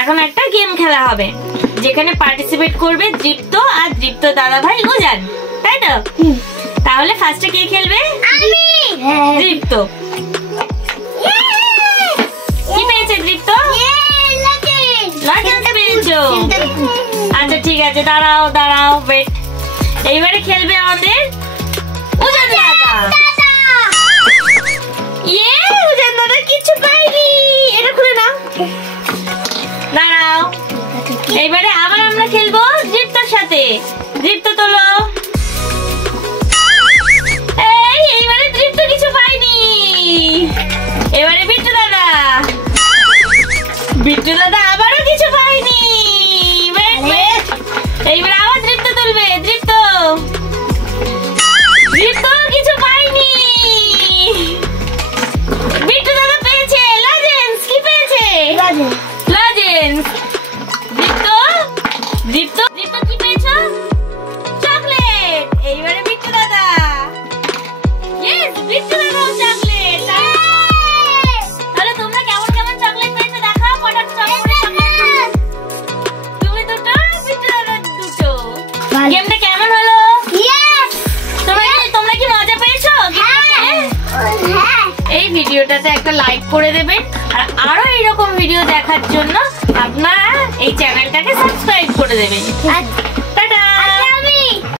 এখন একটা গেম খেলা হবে, যেখানে পার্টিসিপেট করবে দীপ্ত আর দীপ্ত দাদা ভাই উজান, তাই তো? তাহলে ফার্স্টে কে খেলবে? আমি। দীপ্ত। কি পেয়েছে দীপ্ত? লজেন্স পেয়েছো? আচ্ছা ঠিক আছে, দাঁড়াও দাঁড়াও, ওয়েট। এইবারে খেলবে আমাদের উজান দাদা। উজান দাদা কিছু পাইনি, এটা খুলে নাও। দাঁড়াও, এইবারে আবার আমরা খেলবো দীপ্তর সাথে। দীপ্ত তোলো। এইবারে দীপ্ত কিছু পাইনি। এবারে বিট্টু দাদা। বিট্টু দাদা আবারও কিছু পাইনি। এইবারে আবার দীপ্ত তুলবে। দীপ্ত কিছু পাইনি। বিট্টু দাদা পেয়েছে লজেন্স। কি পেয়েছে? লজেন্স। দীপ্ত কি পেয়েছো? চকলেট। এইবারে বিট্টু দাদা। ইয়েস, বিট্টু দাদাও চকলেট। তাহলে তোমরা কেমন কেমন চকলেট পেয়েছো দেখাও। কটা চকলেট? তুমি দুটো, বিট্টু দাদা দুটো। গেমটা কেমন হলো? তোমরা কি মজা পেয়েছো? এই ভিডিওটাতে একটা লাইক করে দেবেন, আর আরো এইরকম ভিডিও দেখার জন্য আপনারা এই চ্যানেলটাকে সাবস্ক্রাইব করে দেবেন।